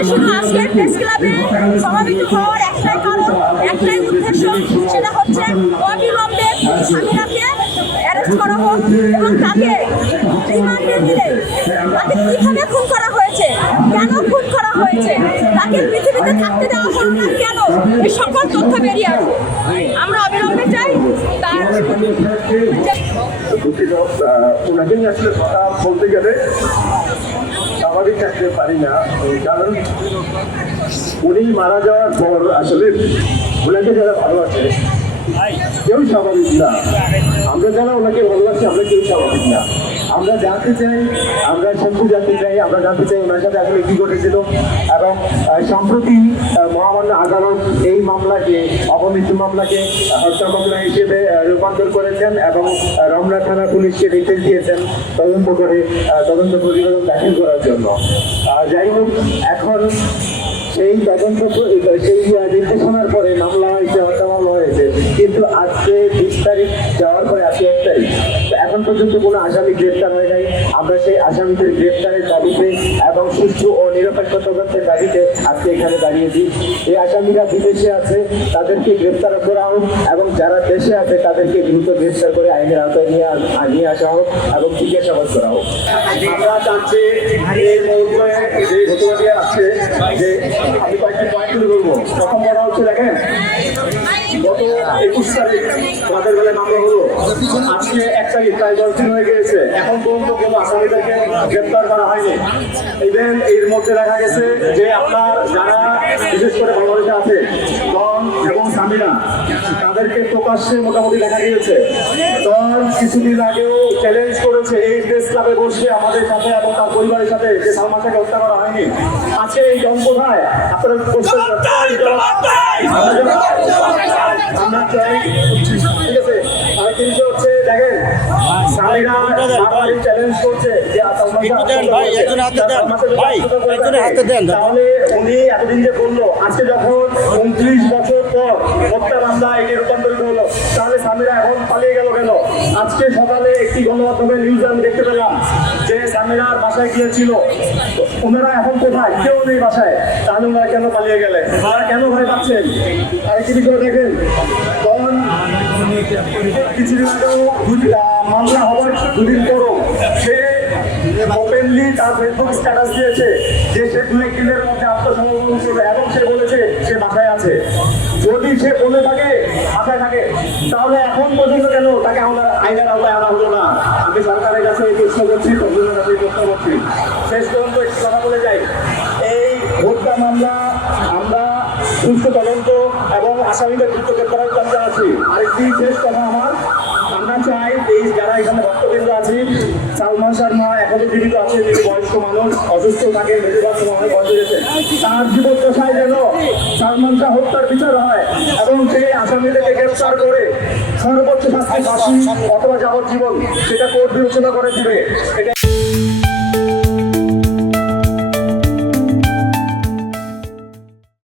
আমাদের শুধু আজকে প্রেস ক্লাবে সমাবেত হওয়ার একটাই কারণ, একটাই উদ্দেশ্য, সেটা হচ্ছে অবিলম্বে সামিরাকে অ্যারেস্ট করা হোক এবং তাকে রিমান্ডে দিলে তাকে কিভাবে খুন করা হয়েছে, কেন খুন করা হয়েছে, তাকে পৃথিবীতে থাকতে দেওয়া হলো না কেন, এই সকল তথ্য বেরিয়ে আসে। আমরা অবিলম্বে চাই তার ওনাকে আসলে কথা বলতে গেলে স্বাভাবিক থাকতে পারি না, কারণ উনি মারা যাওয়ার পর আসলে ওনাকে যারা ভালোবাসে কেউ স্বাভাবিক না। আমরা যারা ওনাকে ভালোবাসি আমরা কেউ স্বাভাবিক না। আমরা জানতে চাই, আমরা সত্যি জানতে চাই, আমরা জানতে চাই ওনার সাথে আসলে কি ঘটেছিল। এবং সম্প্রতি মহামান্য আদালত এই মামলাকে, অপমৃত্যু মামলাকে হত্যা মামলা হিসেবে রূপান্তর করেছেন এবং রমনা থানা পুলিশকে নির্দেশ দিয়েছেন তদন্ত করে তদন্ত প্রতিবেদন দাখিল করার জন্য। যাই হোক, এখন সেই তদন্ত সেই নির্দেশনার পরে মামলা হয়েছে, হত্যা মামলা হয়েছে, কিন্তু আজকে 20 তারিখ যাওয়ার পরে আজকে 1 তারিখ, এখন পর্যন্ত কোনো আসামি গ্রেপ্তার হয় নাই। আমরা সেই আসামিদের গ্রেপ্তারের দাবিতে এবং সুষ্ঠু ও নিরপেক্ষ তদন্তের দাবিতে আজকে এখানে দাঁড়িয়েছি। এই আসামিরা বিদেশে আছে, তাদেরকে গ্রেপ্তার করা হোক এবং যারা দেশে আছে তাদেরকে দ্রুত গ্রেপ্তার করে আইনের আওতায় নিয়ে আসা হোক এবং জিজ্ঞাসাবাদ করা হোক। আমরা চাচ্ছি এই মুহূর্তে যে ঘটনাটি আছে, যে আমি কয়েকটি পয়েন্ট তুলে ধরবো। প্রথম কথা হচ্ছে, দেখেন, গত 21 তারিখ রাতের বেলায় মামলা হলো, আজকে 1 তারিখ, প্রায় 10 দিন হয়ে গিয়েছে, এখন পর্যন্ত কোনো আসামিদেরকে গ্রেপ্তার করা হয়নি। ইভেন এর মধ্যে দেখা গেছে যে আপনার যারা বিশেষ করে বাংলাদেশে আছে ডন এবং সামিরা, তাদেরকে প্রকাশ্যে মোটামুটি দেখা গিয়েছে। ডন কিছুদিন আগেও চ্যালেঞ্জ করেছে এই প্রেস ক্লাবে বসে আমাদের সাথে এবং তার পরিবারের সাথে যে সালমান শাহকে হত্যা করা হয়নি। আজকে এই ডন কোথায়? আপনারা আমরা চাই, ঠিক আছে। আর কিন্তু হচ্ছে, দেখেন, সামিরা বারবারই চ্যালেঞ্জ করছে যে তাহলে উনি এতদিন যে বললো, আজকে যখন 29 বছর পর হত্যা মামলা এটি রূপান্তরিত হলো, তাহলে সামিরা এখন পালিয়ে গেল কেন? আজকে সকালে একটি গণমাধ্যমে নিউজ আমি দেখতে পেলাম যে সামিরার বাসায় গিয়েছিল, ওনারা এখন কোথায়? কেউ নেই বাসায়। তাহলে ওনারা কেন পালিয়ে গেলেন? ওনারা কেন ভয় পাচ্ছেন? আরেকটি বিষয় দেখেন, তখন কিছুদিন আগেও মামলা হওয়ার 2 দিন পরও সে ওপেনলি তার ফেসবুক স্ট্যাটাস দিয়েছে যে সে 2-1 দিনের মধ্যে আত্মসমর্পণ করবে এবং সে বলেছে সে বাসায় আছে। যদি সে বলে থাকে বাসায় থাকে, তাহলে এখন পর্যন্ত কেন তাকে আমরা আইনের আওতায় আনা হলো না? আমি সরকারের কাছে এই প্রশ্ন করছি, তদন্তের কাছে এই প্রশ্ন করছি। শেষ পর্যন্ত একটি কথা বলে যাই, এই হত্যা মামলা আমরা সুস্থ তদন্ত এবং আসামিদের দ্রুত গ্রেপ্তারের দাবি জানাচ্ছি। আরেকটি শেষ কথা আমার, আমরা চাই এই যারা এখানে ভক্তবৃন্দ আছি, সালমান শাহর মা এখনো জীবিত আছে, যিনি বয়স্ক মানুষ, অসুস্থ থাকে, বেশিরভাগ সময় বয়স হয়েছে, তার জীবদ্দশায় যেন সালমান শাহ হত্যার বিচার হয় এবং সেই আসামিদেরকে গ্রেপ্তার করে সর্বোচ্চ শাস্তি, ফাঁসি অথবা যাবজ্জীবন, সেটা কোর্ট বিবেচনা করে দিবে। এটা